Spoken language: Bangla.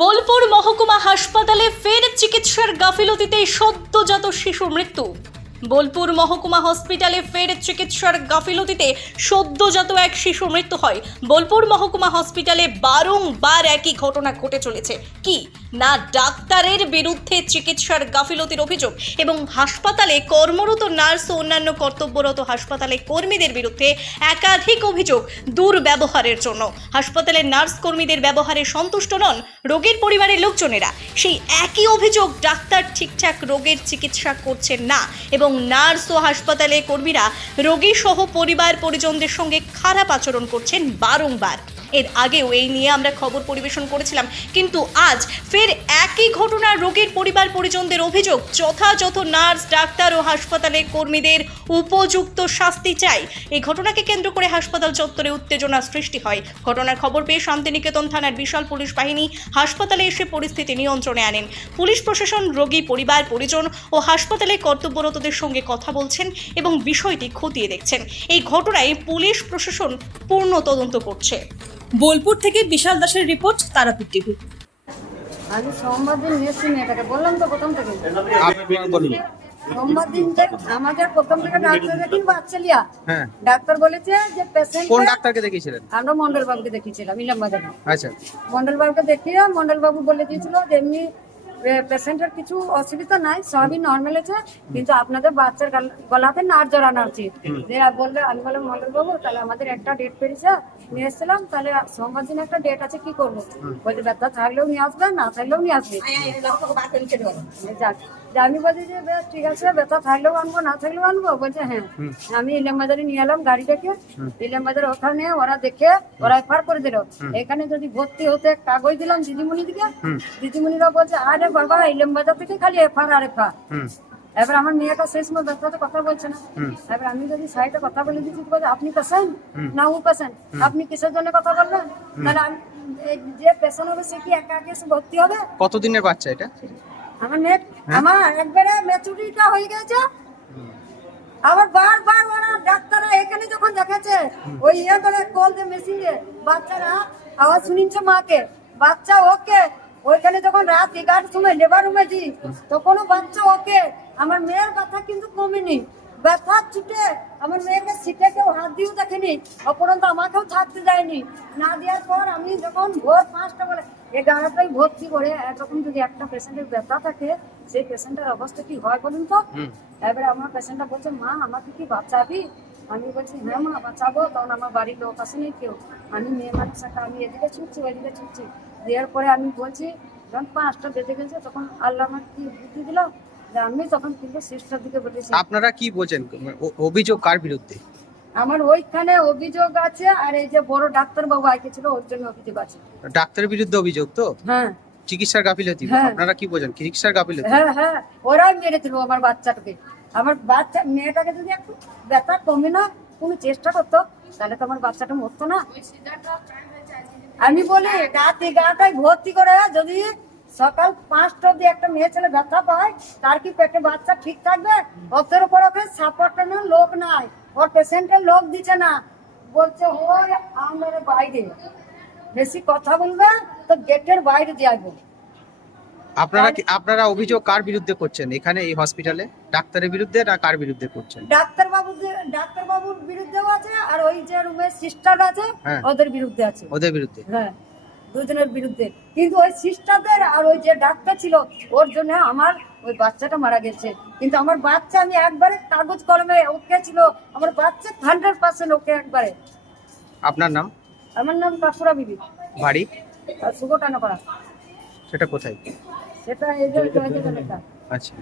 বোলপুর মহকুমা হাসপাতালে ফের চিকিৎসার গাফিলতিতে সদ্যজাত শিশু মৃত্যু। বোলপুর মহকুমা হসপিটালে ফের চিকিৎসার গাফিলতিতে সদ্যজাত এক শিশু মৃত্যু হয়। বোলপুর মহকুমা হসপিটালে বারংবার একই ঘটনা ঘটে চলেছে। কি? না ডাক্তারের বিরুদ্ধে চিকিৎসার গাফিলতির অভিযোগ এবং হাসপাতালে কর্মরত নার্স ও অন্যান্য কর্তব্যরত হাসপাতালে কর্মীদের বিরুদ্ধে একাধিক অভিযোগ দুর্ব্যবহারের জন্য। হাসপাতালে নার্স কর্মীদের ব্যবহারে সন্তুষ্ট নন রোগীর পরিবারের লোকজনেরা। সেই একই অভিযোগ ডাক্তার ঠিকঠাক রোগের চিকিৎসা করছেন না এবং নার্স ও হাসপাতালে কর্মীরা রোগী সহ পরিবার পরিজনদের সঙ্গে খারাপ আচরণ করছেন বারংবার। এর আগেও এই নিয়ে আমরা খবর পরিবেশন করেছিলাম। কিন্তু আজ ফের একই ঘটনা, রোগীর পরিবার পরিজনদের অভিযোগ, যথাযথ নার্স, ডাক্তার ও হাসপাতালে কর্মীদের উপযুক্ত শাস্তি চাই। এই ঘটনাকে কেন্দ্র করে হাসপাতাল চত্বরে উত্তেজনা সৃষ্টি হয়। ঘটনার খবর পেয়ে শান্তিনিকেতন থানার বিশাল পুলিশ বাহিনী হাসপাতালে এসে পরিস্থিতি নিয়ন্ত্রণে আনেন। পুলিশ প্রশাসন, রোগী পরিবার পরিজন ও হাসপাতালে কর্তব্যরতদের সঙ্গে কথা বলছেন এবং বিষয়টি খতিয়ে দেখছেন। এই ঘটনায় পুলিশ প্রশাসন পূর্ণ তদন্ত করছে। বোলপুর থেকে বিশাল দাসের রিপোর্ট তারাপীঠ টিভি। আমি সোমবার দিন নিয়েছি মেয়েটাকে বললাম তো প্রথম থেকে। সোমবার দিন আমাদের প্রথম থেকে ডাক্তার বাচ্চা হ্যাঁ। ডাক্তার বলেছে যে পেশেন্ট কোন ডাক্তারকে দেখিয়েছিলেন? আমরা মন্ডল বাবুকে দেখিয়েছিলাম ইলাম বাজারে আচ্ছা। মন্ডল বাবুকে দেখিয়ে মন্ডল বাবু বলে দিয়েছিল যে এমনি পেশেন্টের কিছু অসুবিধা নাই সবই নর্মাল আছে কিন্তু আপনাদের বাচ্চার গলাতে নার জড়ানো উচিত। যে বললে আমি বললাম মন্ডল বাবু তাহলে আমাদের একটা ডেট পেরেছে নিয়ে এসেছিলাম তাহলে সোমবার দিন একটা ডেট আছে কি করব? বলছে ব্যথা থাকলেও নিয়ে আসবে না থাকলেও নিয়ে আসবে। যাক। আমি বলছি যে বেশ ঠিক আছে ব্যথা থাকলেও আনব না থাকলেও আনব? বলছে হ্যাঁ। আমি ইলাম বাজারে নিয়ে এলাম গাড়ি দেখে। ইলাম বাজার ওখানে ওরা দেখে ওরা এফআর করে দিল। এখানে যদি ভর্তি হতে কাগজ দিলাম দিদিমণি দিকে দিদিমণিরা বলছে আরে বাবা ইলাম বাজার থেকে খালি এফআর আর এফআর এবার আমার মেয়েটা সেই সময় ব্যথাতে কথা বলছে না। এবার আমি যদি সাইডে কথা বলে দিচ্ছি আপনি পেশেন্ট না ও পেশেন্ট আপনি কিসের জন্য কথা বললেন? তাহলে আমি যে পেশেন্ট হবে সে কি একা একা ভর্তি হবে? কতদিনের বাচ্চা এটা? আমার মেয়ে আমার একবারে ম্যাচুরিটা হয়ে গেছে। আবার বারবার ওরা ডাক্তাররা এখানে যখন দেখাচ্ছে ওই ইয়ে করে কল দিয়ে মেশিনে বাচ্চারা আওয়াজ শুনিছে মাকে? বাচ্চা ওকে ওইখানে যখন রাত এগারোটার সময় লেবার রুমে দিই তখনও বাচ্চা ওকে। আমার মেয়ের ব্যথা কিন্তু কমেনি। ব্যথা ছুটে আমার মেয়েকে সিটে কেউ হাত দিয়েও দেখেনি। অপরন্ত আমাকেও থাকতে দেয়নি। না দেওয়ার পর আমি যখন ভোর পাঁচটা বলে এগারোটায় ভর্তি করে এরকম যদি একটা পেশেন্টের ব্যথা থাকে সেই পেশেন্টের অবস্থা কি হয় বলুন তো? এবারে আমার পেশেন্টটা বলছে মা আমাকে কি বাঁচাবি? আমি বলছি হ্যাঁ মা বাঁচাবো তখন আমার বাড়ির লোক আসেনি কেউ। আমি মেয়ে মানুষ একটা আমি এদিকে ছুটছি ওইদিকে ছুটছি। দেওয়ার পরে আমি বলছি যখন পাঁচটা বেজে গেছে তখন আল্লাহ আমার কি বুদ্ধি দিল? যে আমি তখন কিন্তু দিকে বলেছি। আপনারা কি বলছেন? অভিযোগ কার বিরুদ্ধে? আমার ওইখানে অভিযোগ আছে আর এই যে বড় ডাক্তার বাবু আইকেছিল ওর জন্য অভিযোগ আছে। ডাক্তারের বিরুদ্ধে অভিযোগ তো? হ্যাঁ। চিকিৎসার গাফিলতি? হ্যাঁ। আপনারা কি বলছেন? চিকিৎসার গাফিলতি? হ্যাঁ হ্যাঁ। ওরাই মেরেছিল আমার বাচ্চাটাকে। আমার বাচ্চা, মেয়েটাকে যদি একটু ব্যথা কমে না, কোনো চেষ্টা করতো, তাহলে তো আমার বাচ্চাটা মরতো না। আমি বলি রাত এগারোটায় ভর্তি করে যদি সকাল পাঁচটা অব্দি একটা মেয়ে ছেলে ব্যথা পায়, তার কি পেটে বাচ্চা ঠিক থাকবে? অতের উপর ওকে সাপোর্টানোর লোক নাই, ওর পেশেন্টের লোক দিচ্ছে না। বলছে, ওই আমাদের বাইরে। বেশি কথা বলবে, তো গেটের বাইরে যাইবো আপনারা কি আপনারা অভিযোগ কার বিরুদ্ধে করছেন? এখানে এই হসপিটালে ডাক্তারের বিরুদ্ধে না কার বিরুদ্ধে করছেন? ডাক্তার বাবু ডাক্তার বাবুর বিরুদ্ধেও আছে আর ওই যে রুমের সিস্টার আছে হ্যাঁ। ওদের বিরুদ্ধে আছে। ওদের বিরুদ্ধে? হ্যাঁ দুজনের বিরুদ্ধে। কিন্তু ওই সিস্টারদের আর ওই যে ডাক্তার ছিল ওর জন্য আমার ওই বাচ্চাটা মারা গেছে। কিন্তু আমার বাচ্চা আমি একবারে কাগজ কলমে ওকে ছিল আমার বাচ্চা হান্ড্রেড পার্সেন্ট ওকে একবারে। আপনার নাম? আমার নাম কাকুরা বিবি। বাড়ি? আর শুভ টানা করা সেটা কোথায়? সেটা এই যে। আচ্ছা